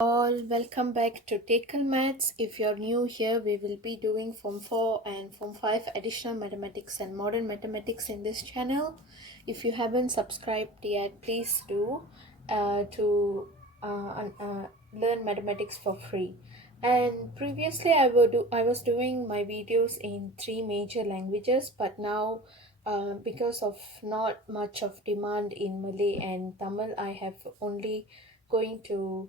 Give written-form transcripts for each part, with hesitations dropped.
All, welcome back to Tackle Maths. If you're new here, we will be doing Form 4 and Form 5 additional mathematics and modern mathematics in this channel. If you haven't subscribed yet, please do to learn mathematics for free. And previously, I was doing my videos in three major languages, but now because of not much of demand in Malay and Tamil, I have only going to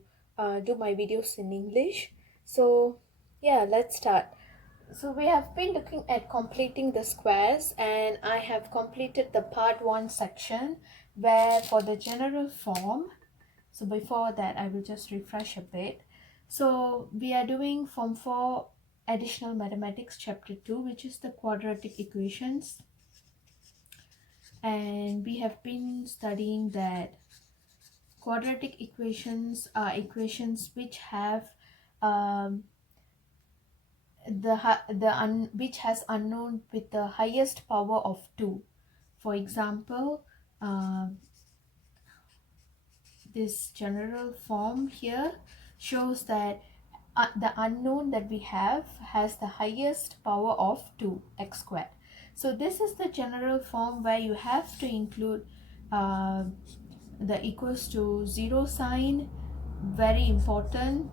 do my videos in English. So, yeah, let's start. So, we have been looking at completing the squares, and I have completed the part 1 section where for the general form. So, before that, I will just refresh a bit. So, we are doing Form 4 Additional Mathematics Chapter 2, which is the quadratic equations. And we have been studying that quadratic equations are equations which have which has unknown with the highest power of 2. For example, this general form here shows that the unknown that we have has the highest power of 2x squared. So this is the general form where you have to include uh, the equals to 0 sign, very important.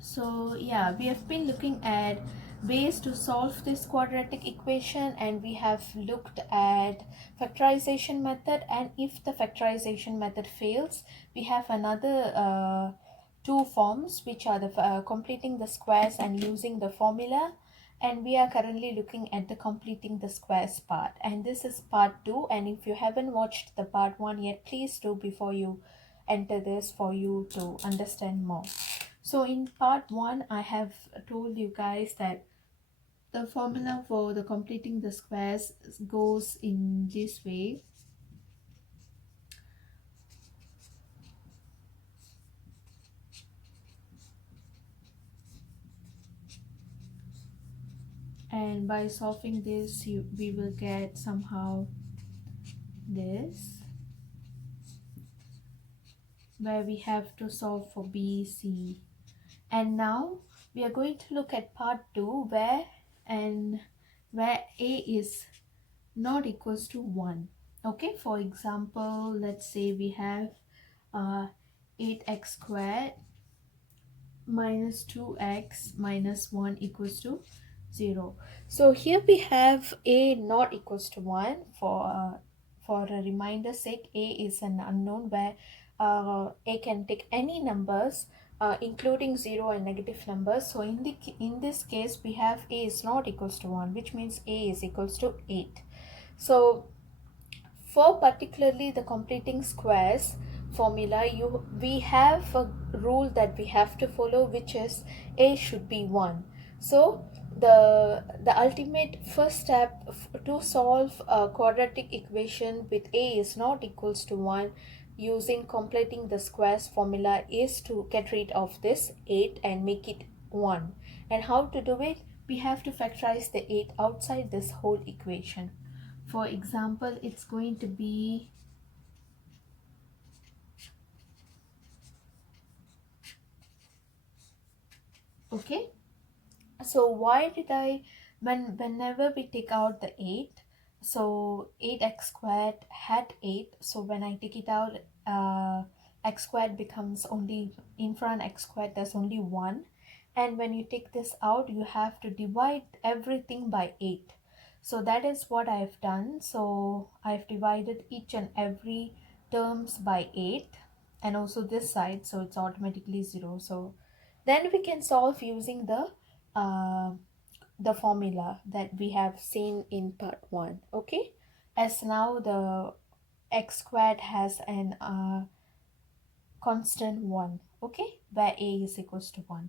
So yeah, we have been looking at ways to solve this quadratic equation, and we have looked at factorization method, and if the factorization method fails, we have another two forms, which are the completing the squares and using the formula. And we are currently looking at the completing the squares part, and this is part 2. And if you haven't watched the part 1 yet, please do before you enter this for you to understand more. So in part 1, I have told you guys that the formula for the completing the squares goes in this way. And by solving this, we will get somehow this, where we have to solve for B, C. And now we are going to look at part 2 where A is not equals to 1. Okay, for example, let's say we have 8x squared minus 2x minus 1 equals to 0. So here we have A not equals to 1. For a reminder sake, A is an unknown where A can take any numbers including 0 and negative numbers. So in this case, we have A is not equals to 1, which means A is equals to 8. So for particularly the completing squares formula, we have a rule that we have to follow, which is A should be 1. So the ultimate first step to solve a quadratic equation with A is not equals to 1 using completing the squares formula is to get rid of this 8 and make it 1. And how to do it? We have to factorize the 8 outside this whole equation. For example, it's going to be okay. So why did I whenever we take out the 8, so 8x squared had 8, so when I take it out, x squared becomes only in front x squared there's only 1, and when you take this out you have to divide everything by 8. So that is what I've done. So I've divided each and every terms by 8, and also this side, so it's automatically 0. So then we can solve using uh, the formula that we have seen in part 1. Okay, as now the x squared has an constant 1, okay, where A is equals to 1.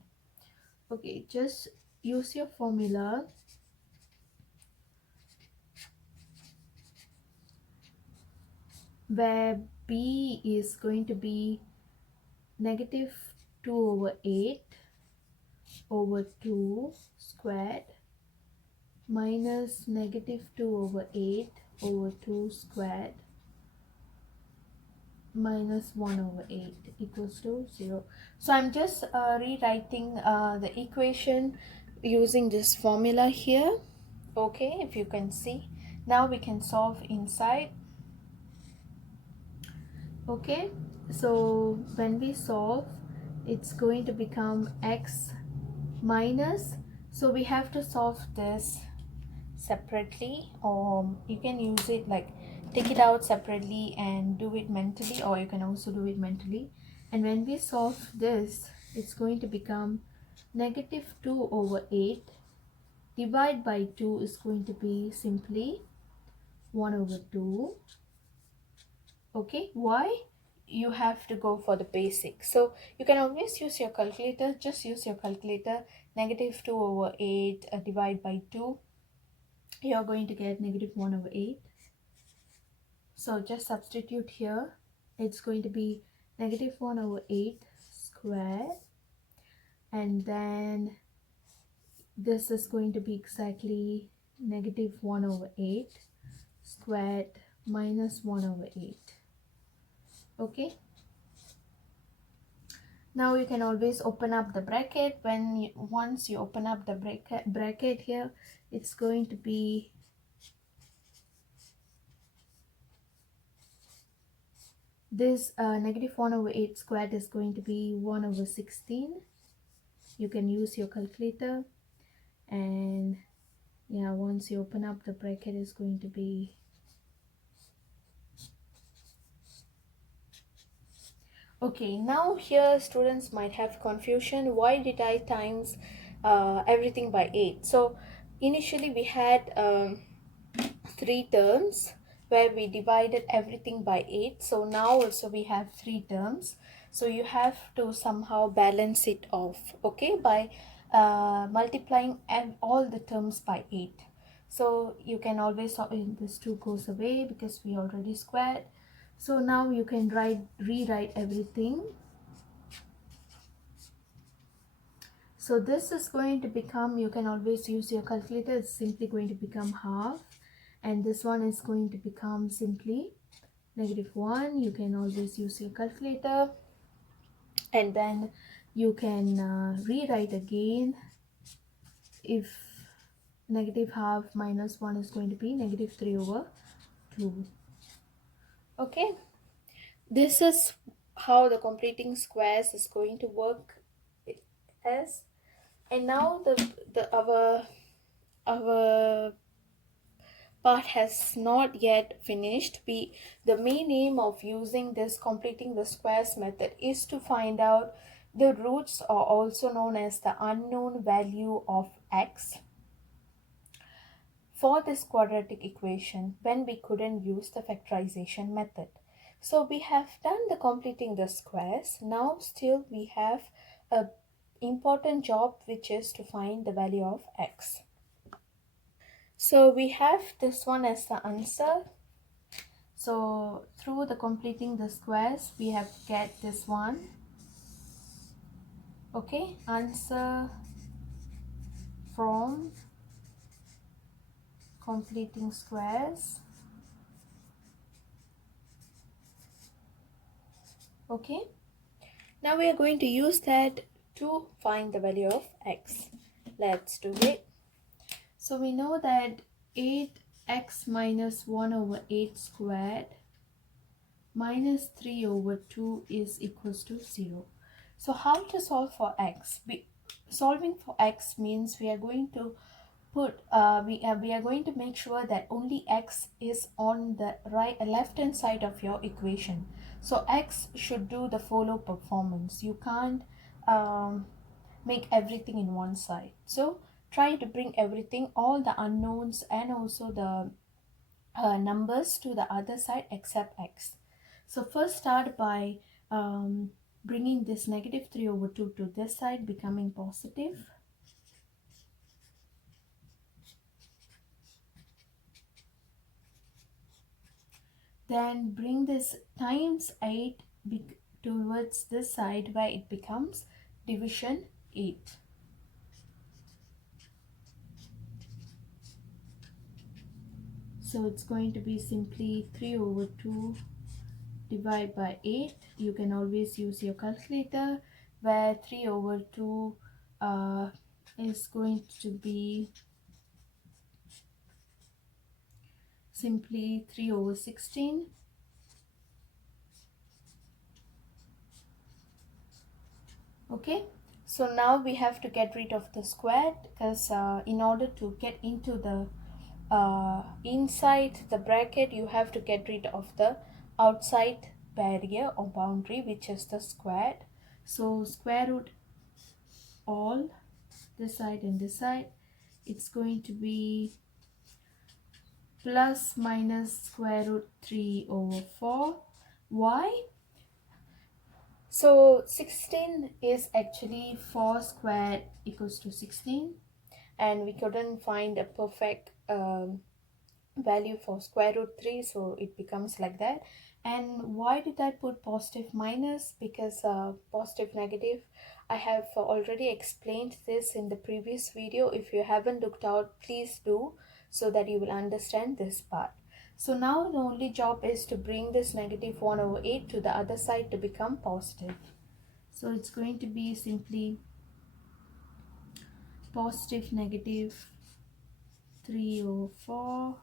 Okay, just use your formula where B is going to be negative 2 over 8 over 2 squared minus negative 2 over 8 over 2 squared minus 1 over 8 equals to 0. So I'm just rewriting the equation using this formula here. Okay, if you can see, now we can solve inside. Okay, so when we solve, it's going to become x minus, so we have to solve this separately, or you can use it like take it out separately and do it mentally, or you can also do it mentally. And when we solve this, it's going to become negative 2 over 8 divide by 2 is going to be simply 1 over 2. Okay, why? You have to go for the basic, so you can always use your calculator. Just use your calculator. Negative 2 over 8 divide by 2, you're going to get negative 1 over 8. So just substitute here. It's going to be negative 1 over 8 squared, and then this is going to be exactly negative 1 over 8 squared minus 1 over 8. Okay, now you can always open up the bracket. Once you open up the bracket here, it's going to be this negative 1 over 8 squared is going to be 1 over 16. You can use your calculator, and yeah, once you open up the bracket, is going to be okay. Now here students might have confusion, why did I times everything by 8? So initially we had three terms where we divided everything by 8. So now also we have three terms, so you have to somehow balance it off, okay, by multiplying all the terms by 8. So you can always this 2 goes away because we already squared. So now you can rewrite everything. So this is going to become, you can always use your calculator, it's simply going to become half, and this one is going to become simply negative 1. You can always use your calculator, and then you can rewrite again. If negative half minus 1 is going to be negative 3 over 2. Okay, this is how the completing squares is going to work as. And now our part has not yet finished. The main aim of using this completing the squares method is to find out the roots, or also known as the unknown value of x, for this quadratic equation when we couldn't use the factorization method. So we have done the completing the squares. Now still we have a important job, which is to find the value of x. So we have this one as the answer. So through the completing the squares, we have get this one. Okay, answer from completing squares. Okay, now we are going to use that to find the value of x. Let's do it. So we know that 8x minus 1 over 8 squared minus 3 over 2 is equals to 0. So how to solve for x? Solving for x means we are going to put we are going to make sure that only x is on the left hand side of your equation. So x should do the follow performance. You can't make everything in one side. So try to bring everything, all the unknowns and also the numbers, to the other side except x. So first start by bringing this negative 3 over 2 to this side, becoming positive. Then bring this times 8 towards this side, where it becomes division 8. So it's going to be simply 3 over 2 divide by 8. You can always use your calculator, where 3 over 2 is going to be simply 3 over 16. Okay, so now we have to get rid of the square, because in order to get into the inside the bracket, you have to get rid of the outside barrier or boundary, which is the squared. So square root all this side and this side, it's going to be plus minus square root 3 over 4. Why? So 16 is actually 4 squared equals to 16, and we couldn't find a perfect value for square root 3, so it becomes like that. And why did I put positive minus? Because positive negative, I have already explained this in the previous video. If you haven't looked out, please do, so that you will understand this part. So now the only job is to bring this negative 1 over 8 to the other side to become positive. So it's going to be simply positive negative 3 over 4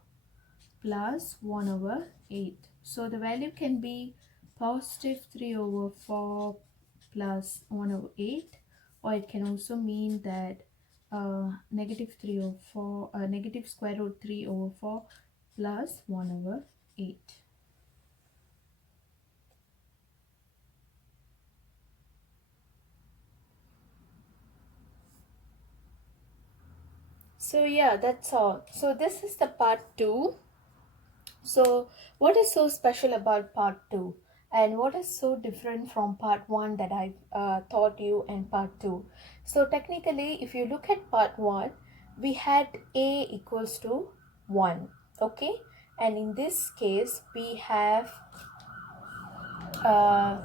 plus 1 over 8. So the value can be positive 3 over 4 plus 1 over 8, or it can also mean that negative 3 over 4, negative square root 3 over 4 plus 1 over 8. So yeah, that's all. So this is the part 2. So, what is so special about part 2? And what is so different from part 1 that I taught you in part 2? So, technically, if you look at part 1, we had a equals to 1. Okay, and in this case, we have a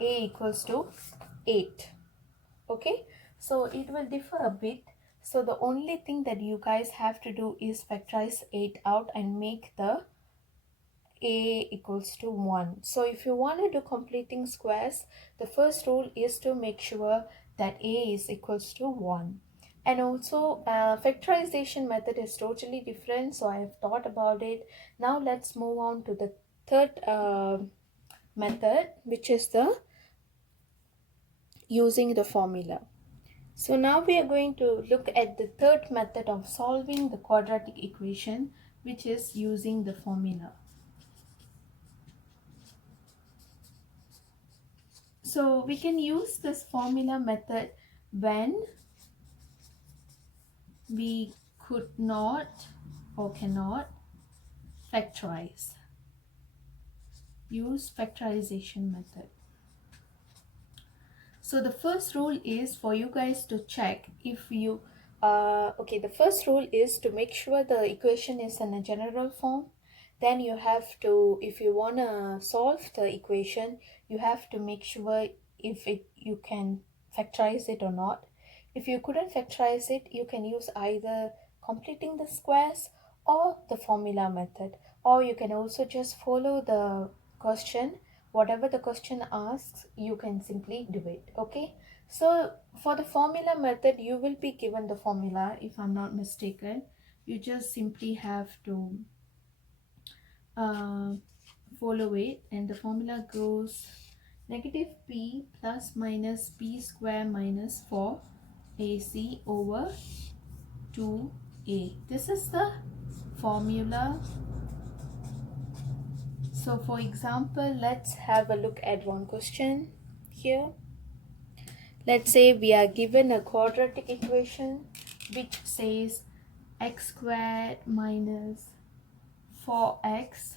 equals to 8. Okay, so it will differ a bit. So the only thing that you guys have to do is factorize 8 out and make the a equals to 1. So if you want to do completing squares, the first rule is to make sure that a is equals to 1. And also factorization method is totally different, so I have thought about it. Now let's move on to the third method, which is the using the formula. So now we are going to look at the third method of solving the quadratic equation, which is using the formula. So we can use this formula method when we could not or cannot factorize. Use factorization method. So the first rule is for you guys to check if you okay, the first rule is to make sure the equation is in a general form. Then you have to, if you want to solve the equation, you have to make sure if you can factorize it or not. If you couldn't factorize it, you can use either completing the squares or the formula method, or you can also just follow the question. Whatever the question asks, you can simply do it. Okay, so for the formula method, you will be given the formula, if I'm not mistaken. You just simply have to uh, follow it, and the formula goes negative p plus minus p square minus 4ac over 2a. This is the formula. So for example, let's have a look at one question here. Let's say we are given a quadratic equation which says x squared minus 4x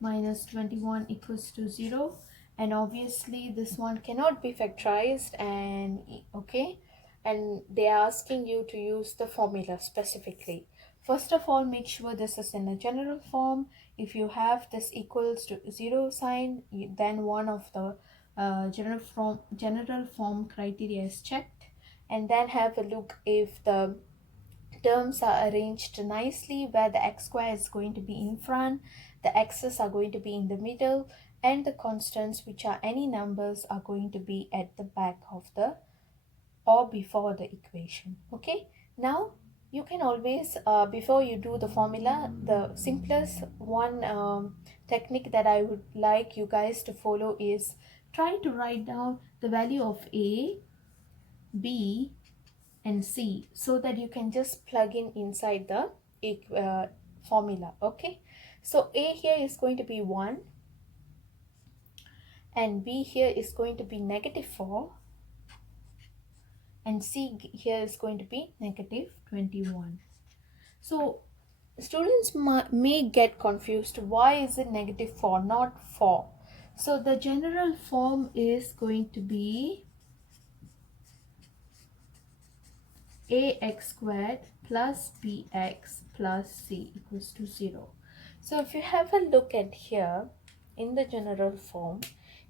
minus 21 equals to 0, and obviously this one cannot be factorized, and okay, and they are asking you to use the formula specifically. First of all, make sure this is in a general form. If you have this equals to 0 sign, then one of the general form criteria is checked, and then have a look if the terms are arranged nicely, where the x square is going to be in front, the x's are going to be in the middle, and the constants, which are any numbers, are going to be at the back of the or before the equation. Okay, now you can always before you do the formula, the simplest one technique that I would like you guys to follow is try to write down the value of a, b, and c, so that you can just plug in inside the formula. Okay, so a here is going to be 1, and b here is going to be -4, and c here is going to be -21. So students may get confused, why is it -4 not 4? So the general form is going to be ax squared plus bx plus c equals to 0. So if you have a look at here in the general form,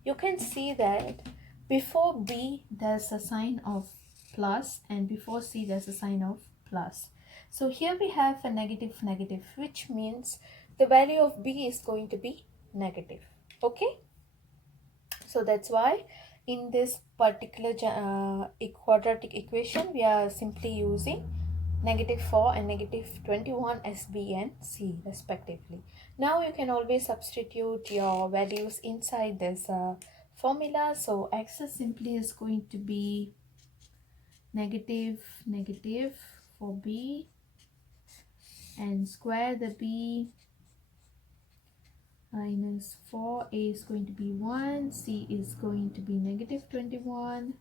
you can see that before b there's a sign of plus, and before c there's a sign of plus. So here we have a negative negative, which means the value of b is going to be negative. Okay, so that's why in this particular quadratic equation we are simply using -4 and -21 as b and c respectively. Now you can always substitute your values inside this formula. So x is simply is going to be negative negative for b, and square the b, minus 4, a is going to be 1, c is going to be -21,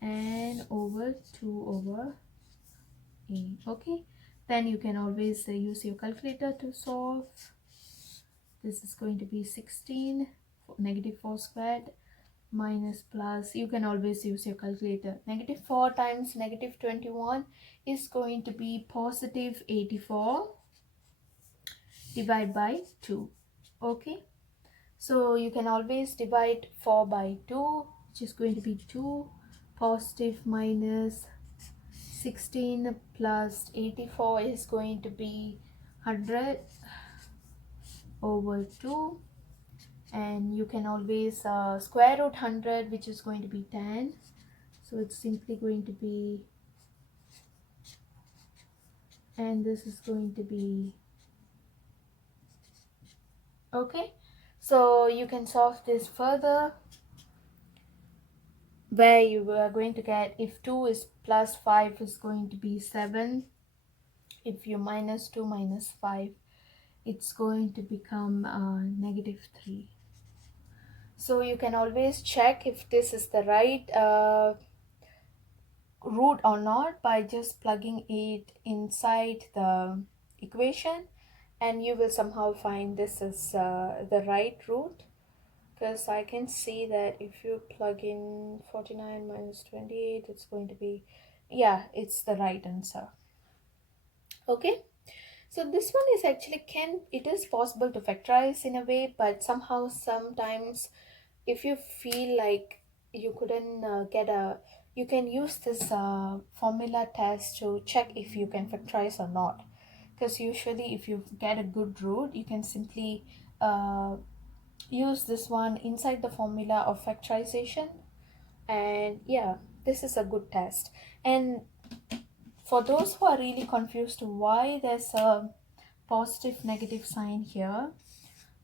and over 2 over a. Okay, then you can always use your calculator to solve. This is going to be 16, -4 squared minus plus, you can always use your calculator. -4 times -21 is going to be positive 84 divided by 2. Okay, so you can always divide 4 by 2, which is going to be 2, positive minus 16 plus 84 is going to be 100 over 2, and you can always square root 100, which is going to be 10, so it's simply going to be, and this is going to be, okay, so you can solve this further, where you are going to get, if 2 is plus 5 is going to be 7, if you minus 2 minus 5, it's going to become -3. So you can always check if this is the right root or not by just plugging it inside the equation, and you will somehow find this is the right root, because I can see that if you plug in 49 minus 28, it's going to be, yeah, it's the right answer. Okay, so this one is actually it is possible to factorize in a way, but somehow sometimes if you feel like you couldn't you can use this formula test to check if you can factorize or not, because usually if you get a good root, you can simply use this one inside the formula of factorization, and yeah, this is a good test. And for those who are really confused why there's a positive negative sign here,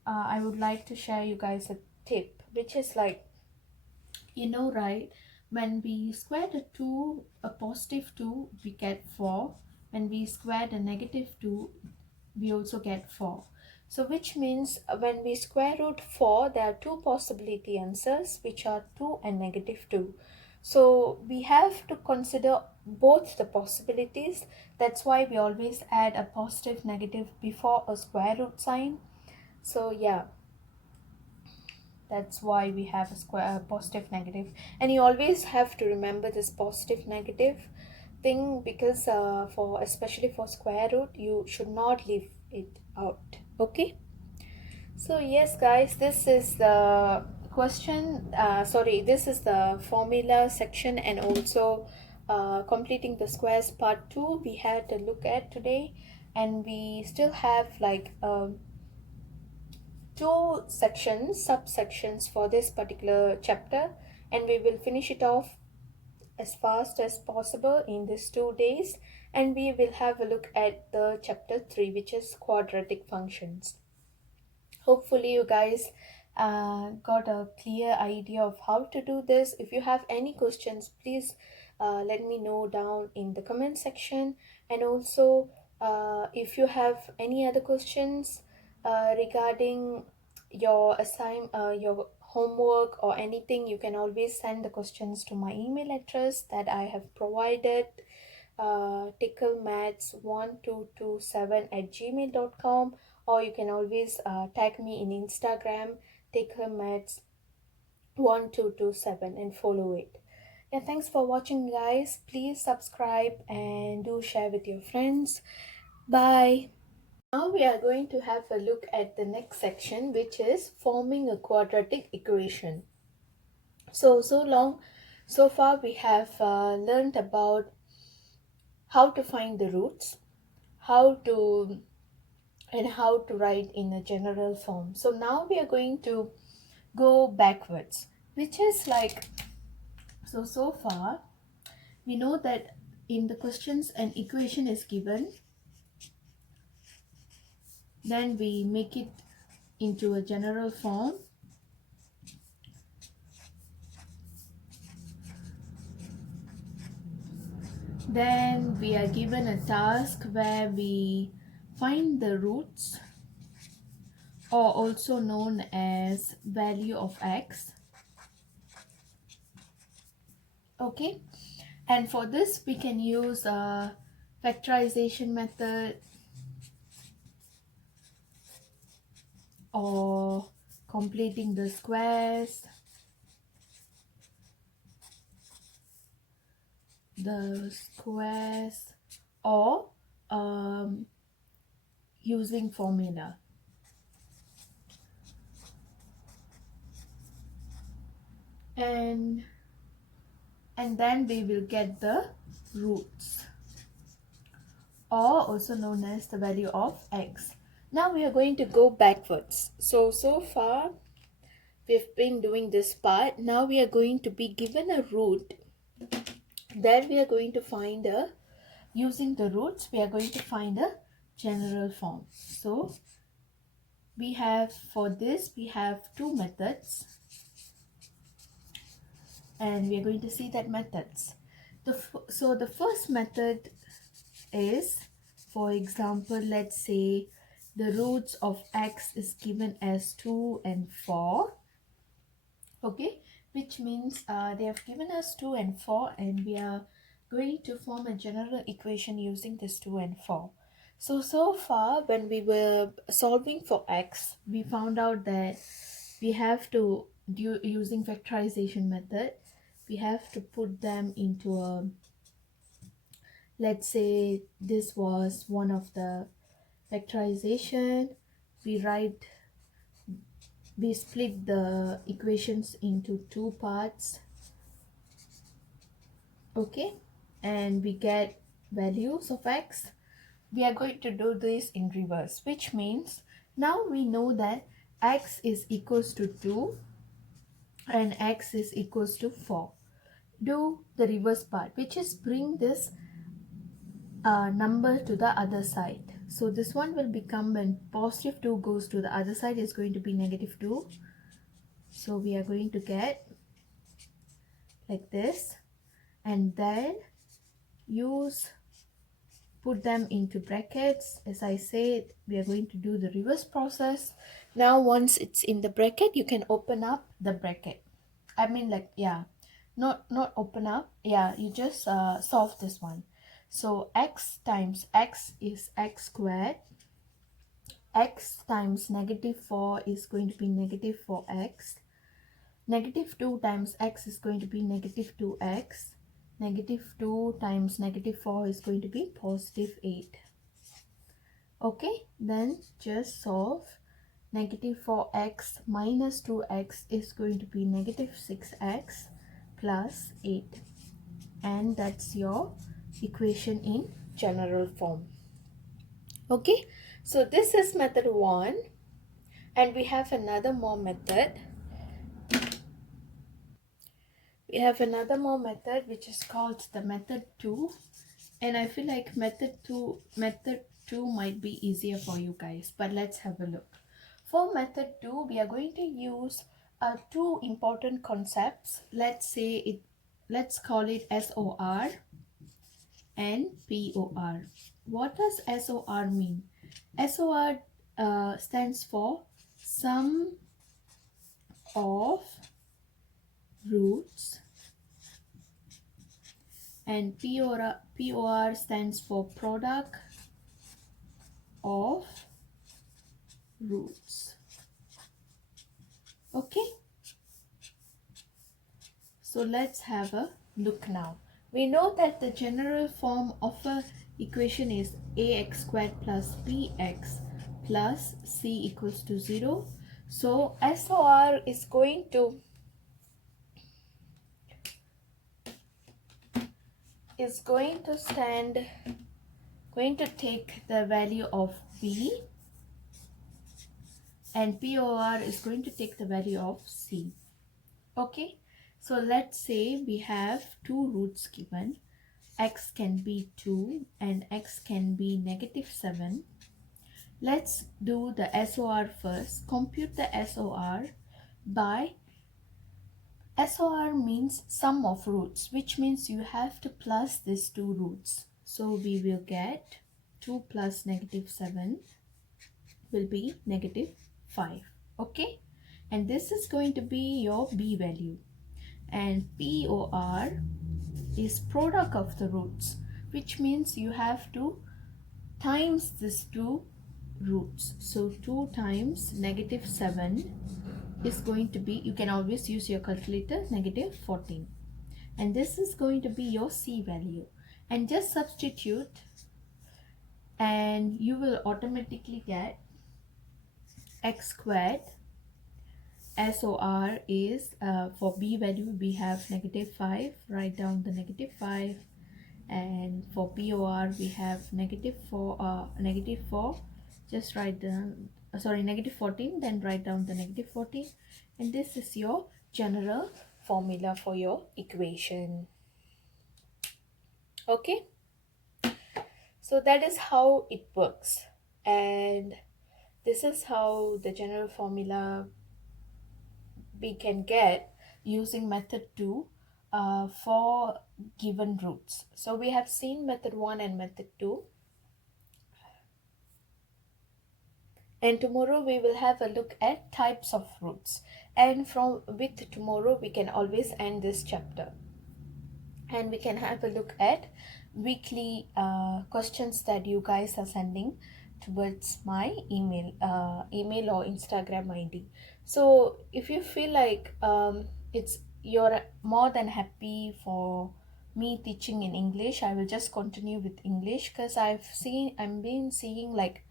I would like to share you guys a tip, which is like, right, when we square the 2, a positive 2, we get 4. When we square the -2, we also get 4. So which means when we square root 4, there are two possibility answers, which are 2 and -2. So we have to consider both the possibilities. That's why we always add a positive negative before a square root sign. So yeah, that's why we have a positive negative, and you always have to remember this positive negative thing, because especially for square root, you should not leave it out. Okay, so yes guys, this is the this is the formula section, and also completing the squares part 2 we had to look at today, and we still have like two sections, subsections for this particular chapter, and we will finish it off as fast as possible in these 2 days, and we will have a look at the chapter 3, which is quadratic functions. Hopefully you guys got a clear idea of how to do this. If you have any questions, please let me know down in the comment section. And also if you have any other questions regarding your homework or anything, you can always send the questions to my email address that I have provided, ticklemaths1227 at gmail.com, or you can always tag me in Instagram, ticklemaths1227, and follow it. Yeah, thanks for watching, guys. Please subscribe and do share with your friends. Bye. Now we are going to have a look at the next section, which is forming a quadratic equation. So far we have learned about how to find the roots, how to and how to write in a general form. So now we are going to go backwards, which is like, so far we know that in the questions an equation is given, then we make it into a general form, then we are given a task where we find the roots, or also known as value of x. Okay, and for this we can use a factorization method or completing the squares, or using formula. And then we will get the roots, or also known as the value of x. Now we are going to go backwards. So far we've been doing this part. Now we are going to be given a root. Then we are going to find using the roots, we are going to find a general form. So we have, for this we have two methods, and we are going to see that methods. So the first method is, for example, let's say the roots of x is given as 2 and 4. Okay, which means they have given us 2 and 4, and we are going to form a general equation using this 2 and 4. So far when we were solving for x, we found out that we have to do, using factorization method, we have to put them into a, let's say this was one of the factorization. We split the equations into two parts. Okay, and we get values of x. We are going to do this in reverse, which means now we know that x is equals to 2 and x is equals to 4. Do the reverse part, which is bring this number to the other side. So this one will become, when positive 2 goes to the other side, is going to be negative 2. So we are going to get like this, and then put them into brackets. As I said, we are going to do the reverse process. Now once it's in the bracket, you can open up the bracket. I mean, like, yeah, not open up, yeah, you just solve this one. So x times x is x squared, x times negative 4 is going to be negative 4x, negative 2 times x is going to be negative 2x, negative 2 times negative 4 is going to be positive 8. Okay, then just solve. Negative 4x minus 2x is going to be negative 6x plus 8, and that's your equation in general form. Okay, so this is method 1. And we have another more method. We have another more method which is called the method 2, and I feel like method 2 might be easier for you guys, but let's have a look. For method 2, we are going to use two important concepts. Let's call it SOR and POR. What does SOR mean? SOR stands for sum of roots, and POR stands for product of roots. Okay, so let's have a look now. We know that the general form of a equation is ax squared plus bx plus c equals to 0. So SOR is going to take the value of b, and POR is going to take the value of c. Okay, so let's say we have two roots given. X can be 2 and x can be -7. Let's do the SOR first. Compute the SOR by SOR means sum of roots, which means you have to plus these two roots. So we will get 2 plus -7 will be -5. Okay, and this is going to be your B value. And POR is product of the roots, which means you have to times these two roots. So 2 times -7 is going to be, you can always use your calculator, -14. And this is going to be your C value. And just substitute and you will automatically get x squared. SOR is for B value we have -5, write down the -5, and for POR we have -4, just write down -14, then write down the -14, and this is your general formula for your equation. Okay, so that is how it works, and this is how the general formula we can get using method 2 for given roots. So we have seen method 1 and method 2, and tomorrow we will have a look at types of roots, and from with tomorrow we can always end this chapter and we can have a look at weekly questions that you guys are sending towards my email or Instagram ID. So if you feel like you're more than happy for me teaching in English, I will just continue with English, because I'm been seeing like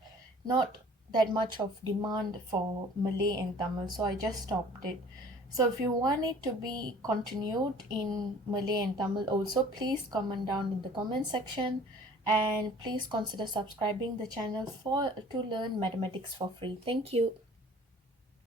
not that much of demand for Malay and Tamil, so I just stopped it. So if you want it to be continued in Malay and Tamil also, please comment down in the comment section, and please consider subscribing the channel to learn mathematics for free. Thank you.